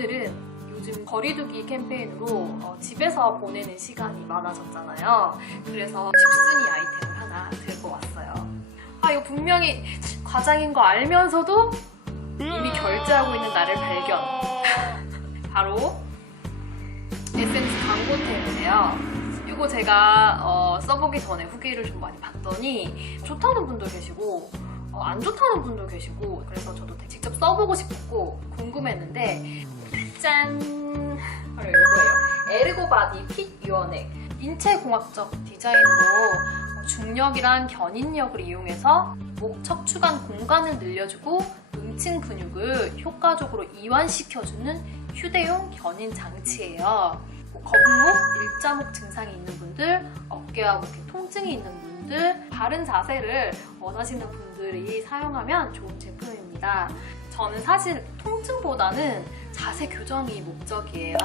오늘은 요즘 거리두기 캠페인으로 어, 집에서 보내는 시간이 많아졌잖아요. 그래서 집순이 아이템을 하나 들고 왔어요. 아, 이거 분명히 과장인 거 알면서도 이미 결제하고 있는 나를 발견. 바로 에센스 광고템인데요. 이거 제가 어, 써보기 전에 후기를 좀 많이 봤더니 좋다는 분도 계시고 어, 안 좋다는 분도 계시고 그래서 저도 직접 써보고 싶었고 궁금했는데 짠! 바로 이거예요. 에르고바디 핏 유어넥 인체공학적 디자인으로 어, 중력이랑 견인력을 이용해서 목 척추관 공간을 늘려주고 응층 근육을 효과적으로 이완시켜주는 휴대용 견인 장치예요. 뭐 거북목, 일자목 증상이 있는 분들, 목에 통증이 있는 분들, 바른 자세를 원하시는 분들이 사용하면 좋은 제품입니다. 저는 사실 통증보다는 자세 교정이 목적이에요.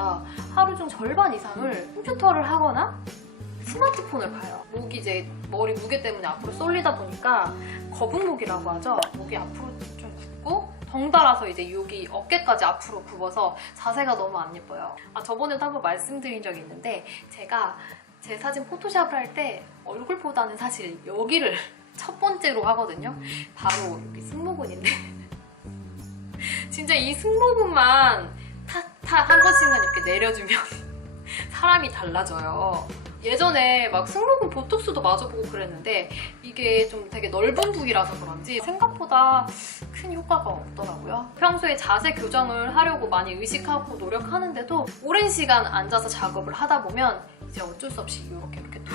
하루 중 절반 이상을 컴퓨터를 하거나 스마트폰을 봐요. 목이 이제 머리 무게 때문에 앞으로 쏠리다 보니까 거북목이라고 하죠. 목이 앞으로 좀 굽고 덩달아서 이제 여기 어깨까지 앞으로 굽어서 자세가 너무 안 예뻐요. 아 저번에도 한번 말씀드린 적이 있는데 제가 제 사진 포토샵을 할 때 얼굴보다는 사실 여기를 첫 번째로 하거든요. 바로 여기 승모근인데 진짜 이 승모근만 탁탁 한 번씩만 이렇게 내려주면 사람이 달라져요. 예전에 막 승모근 보톡스도 맞아보고 그랬는데 이게 좀 되게 넓은 부위라서 그런지 생각보다 큰 효과가 없더라고요. 평소에 자세 교정을 하려고 많이 의식하고 노력하는데도 오랜 시간 앉아서 작업을 하다 보면 이제 어쩔 수 없이 이렇게 이렇게 또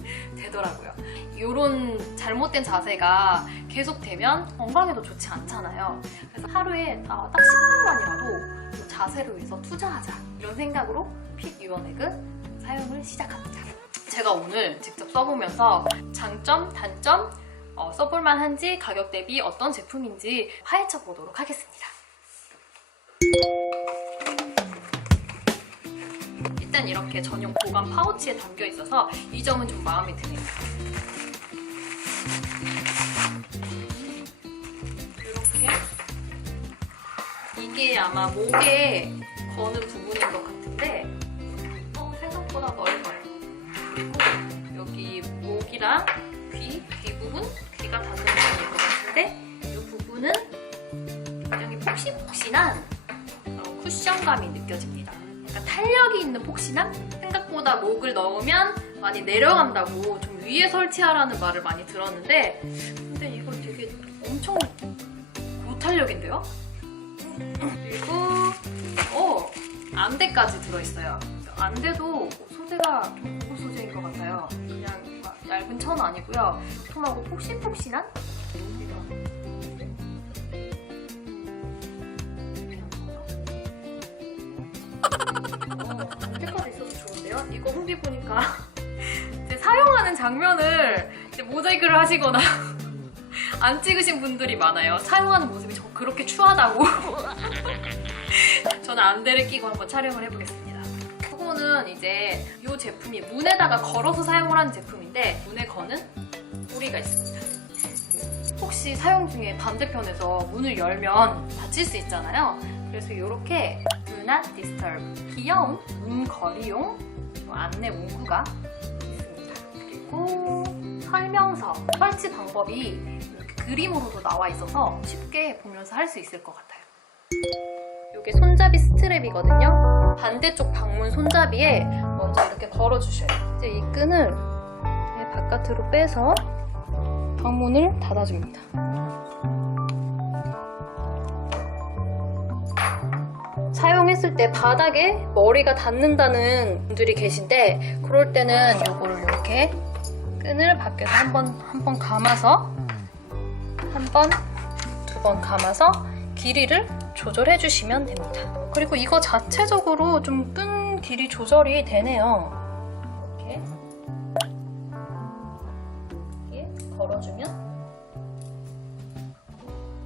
되더라고요. 이런 잘못된 자세가 계속되면 건강에도 좋지 않잖아요. 그래서 하루에 아, 딱 10분만이라도 자세를 위해서 투자하자 이런 생각으로 핏 유어넥을 사용을 시작합니다. 제가 오늘 직접 써보면서 장점, 단점, 어, 써볼 만한지 가격 대비 어떤 제품인지 파헤쳐 보도록 하겠습니다. 이렇게 전용 보관 파우치에 담겨 있어서 이 점은 좀 마음에 드네요. 이렇게 이게 아마 목에 거는 부분인 것 같은데 어, 생각보다 넓어요. 그리고 여기 목이랑 귀, 귀 부분, 귀가 닿는 부분일 것 같은데 이 부분은 굉장히 폭신폭신한 쿠션감이 느껴집니다. 약간 탄력이 있는 폭신함? 생각보다 목을 넣으면 많이 내려간다고 좀 위에 설치하라는 말을 많이 들었는데 근데 이거 되게 엄청 고탄력인데요? 그리고 어 안대까지 들어있어요. 안대도 소재가 좀 고급 소재인 것 같아요. 그냥 막 얇은 천 아니고요. 도톰하고 폭신폭신한 후기 보니까 이제 사용하는 장면을 모자이크를 하시거나 안 찍으신 분들이 많아요. 사용하는 모습이 저 그렇게 추하다고. 저는 안대를 끼고 한번 촬영을 해보겠습니다. 이거는 이제 이 제품이 문에다가 걸어서 사용을 하는 제품인데 문에 거는 꼬리가 있습니다. 혹시 사용 중에 반대편에서 문을 열면 다칠 수 있잖아요. 그래서 이렇게 Do Not Disturb 귀여운 문거리용 안내 문구가 있습니다. 그리고 설명서, 설치 방법이 이렇게 그림으로도 나와 있어서 쉽게 보면서 할 수 있을 것 같아요. 이게 손잡이 스트랩이거든요. 반대쪽 방문 손잡이에 먼저 이렇게 걸어주셔요. 이제 이 끈을 바깥으로 빼서 방문을 닫아줍니다. 사용했을 때 바닥에 머리가 닿는다는 분들이 계신데 그럴 때는 이거를 이렇게 끈을 밖에서 한번 한 번 감아서 한 번, 두 번 감아서 길이를 조절해 주시면 됩니다. 그리고 이거 자체적으로 좀 끈 길이 조절이 되네요. 이렇게 이렇게 걸어주면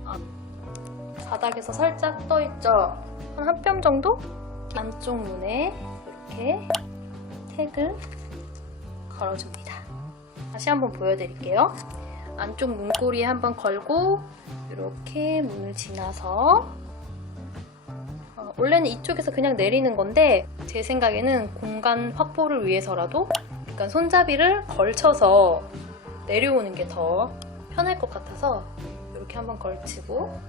아, 바닥에서 살짝 떠 있죠. 한한뼘 정도 안쪽 문에 이렇게 택을 걸어줍니다. 다시 한번 보여드릴게요. 안쪽 문고리에 한번 걸고 이렇게 문을 지나서 어, 원래는 이쪽에서 그냥 내리는 건데 제 생각에는 공간 확보를 위해서라도 약간 손잡이를 걸쳐서 내려오는 게 더 편할 것 같아서 이렇게 한번 걸치고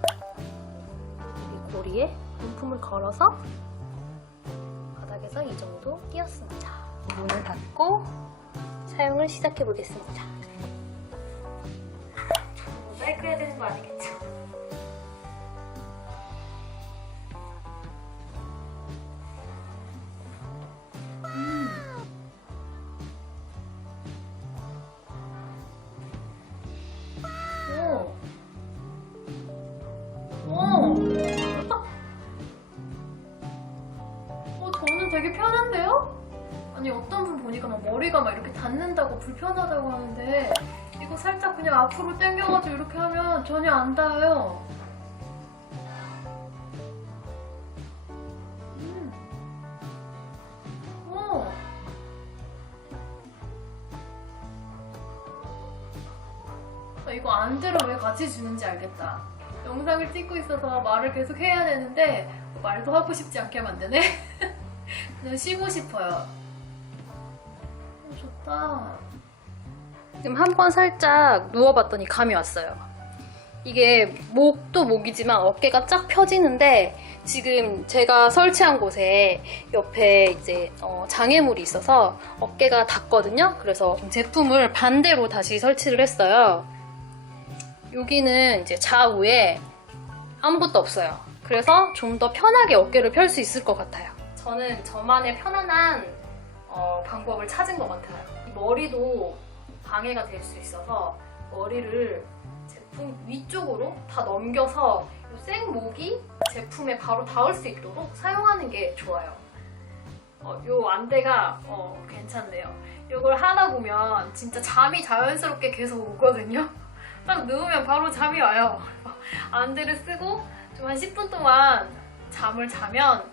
이 고리에 문품을 걸어서 바닥에서 이 정도 띄었습니다. 문을 닫고 사용을 시작해 보겠습니다. 모자이크 해야 되는 거 아니겠죠? 편한데요? 아니, 어떤 분 보니까 막 머리가 막 이렇게 닿는다고 불편하다고 하는데, 이거 살짝 그냥 앞으로 당겨가지고 이렇게 하면 전혀 안 닿아요. 음. 오. 아, 이거 안대로 왜 같이 주는지 알겠다. 영상을 찍고 있어서 말을 계속 해야 되는데 말도 하고 싶지 않게 만드네. 그냥 쉬고 싶어요. 어, 좋다. 지금 한 번 살짝 누워봤더니 감이 왔어요. 이게 목도 목이지만 어깨가 쫙 펴지는데 지금 제가 설치한 곳에 옆에 이제 어, 장애물이 있어서 어깨가 닿거든요. 그래서 제품을 반대로 다시 설치를 했어요. 여기는 이제 좌우에 아무것도 없어요. 그래서 좀 더 편하게 어깨를 펼 수 있을 것 같아요. 저는 저만의 편안한 어, 방법을 찾은 것 같아요. 이 머리도 방해가 될 수 있어서 머리를 제품 위쪽으로 다 넘겨서 이 생목이 제품에 바로 닿을 수 있도록 사용하는 게 좋아요. 어, 요 안대가 어, 괜찮네요. 이걸 하다 보면 진짜 잠이 자연스럽게 계속 오거든요. 딱 누우면 바로 잠이 와요. 안대를 쓰고 좀 한 10분 동안 잠을 자면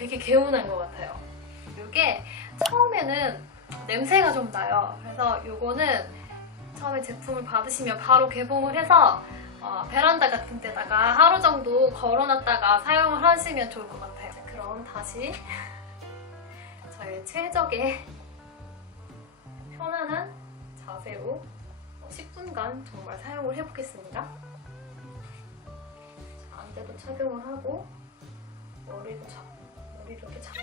되게 개운한 것 같아요. 이게 처음에는 냄새가 좀 나요. 그래서 이거는 처음에 제품을 받으시면 바로 개봉을 해서 어, 베란다 같은 데다가 하루 정도 걸어놨다가 사용을 하시면 좋을 것 같아요. 자, 그럼 다시 저의 최적의 편안한 자세로 10분간 정말 사용을 해보겠습니다. 자, 안대도 착용을 하고 머리도 잡, 머리 이렇게 잡.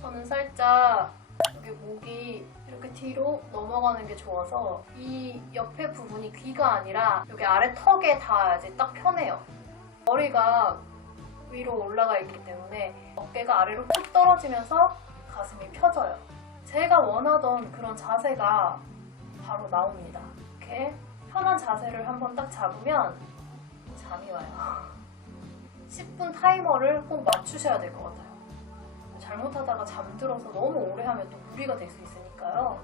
저는 살짝 여기 목이 이렇게 뒤로 넘어가는 게 좋아서 이 옆에 부분이 귀가 아니라 여기 아래 턱에 닿아야지 딱 편해요. 머리가 위로 올라가 있기 때문에 어깨가 아래로 툭 떨어지면서 가슴이 펴져요. 제가 원하던 그런 자세가 바로 나옵니다. 이렇게 편한 자세를 한번 딱 잡으면 잠이 와요. 10분 타이머를 꼭 맞추셔야 될 것 같아요. 잘못하다가 잠들어서 너무 오래 하면 또 무리가 될 수 있으니까요.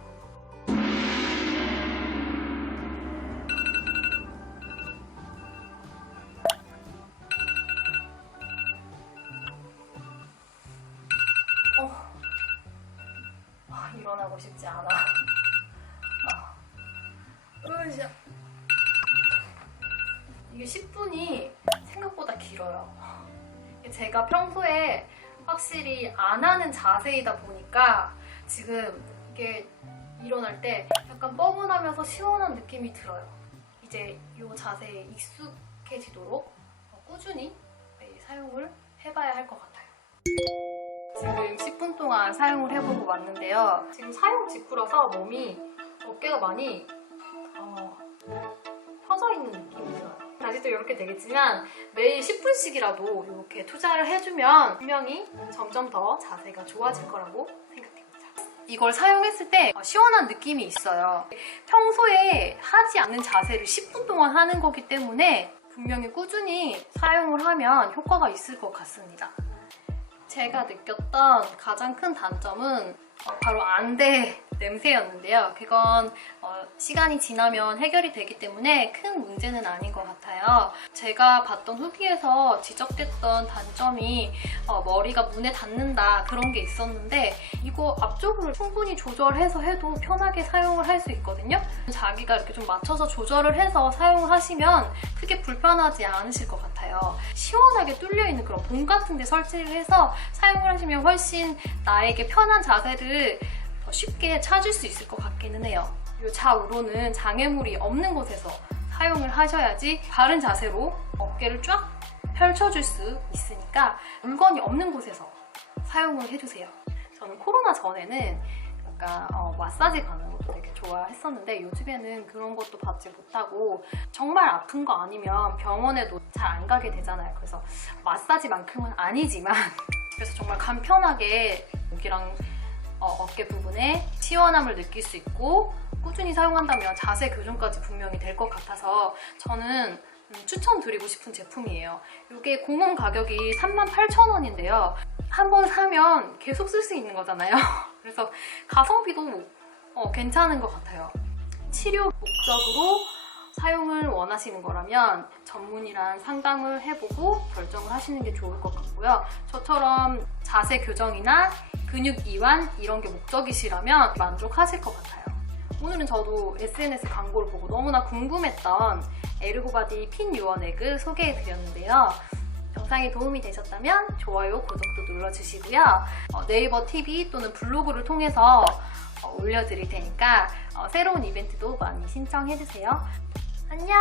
으쌰. 이게 10분이 생각보다 길어요. 제가 평소에 확실히 안 하는 자세이다 보니까 지금 이게 일어날 때 약간 뻐근하면서 시원한 느낌이 들어요. 이제 이 자세에 익숙해지도록 꾸준히 사용을 해봐야 할 것 같아요. 지금 10분 동안 사용을 해보고 왔는데요. 지금 사용 직후라서 몸이 어깨가 많이 다시도 이렇게 되겠지만 매일 10분씩이라도 이렇게 투자를 해주면 분명히 점점 더 자세가 좋아질 거라고 생각됩니다. 이걸 사용했을 때 시원한 느낌이 있어요. 평소에 하지 않는 자세를 10분 동안 하는 거기 때문에 분명히 꾸준히 사용을 하면 효과가 있을 것 같습니다. 제가 느꼈던 가장 큰 단점은 어, 바로 안대 냄새였는데요. 그건 어, 시간이 지나면 해결이 되기 때문에 큰 문제는 아닌 것 같아요. 제가 봤던 후기에서 지적됐던 단점이 어, 머리가 문에 닿는다 그런 게 있었는데 이거 앞쪽으로 충분히 조절해서 해도 편하게 사용을 할 수 있거든요. 자기가 이렇게 좀 맞춰서 조절을 해서 사용을 하시면 크게 불편하지 않으실 것 같아요. 시원하게 뚫려 있는 그런 봉 같은 데 설치를 해서 사용을 하시면 훨씬 나에게 편한 자세를 더 쉽게 찾을 수 있을 것 같기는 해요. 이 좌우로는 장애물이 없는 곳에서 사용을 하셔야지 바른 자세로 어깨를 쫙 펼쳐줄 수 있으니까 물건이 없는 곳에서 사용을 해주세요. 저는 코로나 전에는 약간 어, 마사지 가는 것도 되게 좋아했었는데 요즘에는 그런 것도 받지 못하고 정말 아픈 거 아니면 병원에도 잘 안 가게 되잖아요. 그래서 마사지만큼은 아니지만 그래서 정말 간편하게 여기랑 어, 깨 부분에 시원함을 느낄 수 있고 꾸준히 사용한다면 자세 교정까지 분명히 될 것 같아서 저는 음, 추천드리고 싶은 제품이에요. 이게 공원 가격이 38,000원인데요. 한 번 사면 계속 쓸 수 있는 거잖아요. 그래서 가성비도 어, 괜찮은 것 같아요. 치료 목적으로 사용을 원하시는 거라면 전문이랑 상담을 해보고 결정을 하시는 게 좋을 것 같고요. 저처럼 자세 교정이나 근육 이완 이런 게 목적이시라면 만족하실 것 같아요. 오늘은 저도 SNS 광고를 보고 너무나 궁금했던 에르고바디 핀 유어넥을 소개해 드렸는데요. 영상이 도움이 되셨다면 좋아요, 구독도 눌러주시고요. 어, 네이버 TV 또는 블로그를 통해서 어, 올려드릴 테니까 어, 새로운 이벤트도 많이 신청해주세요. 안녕!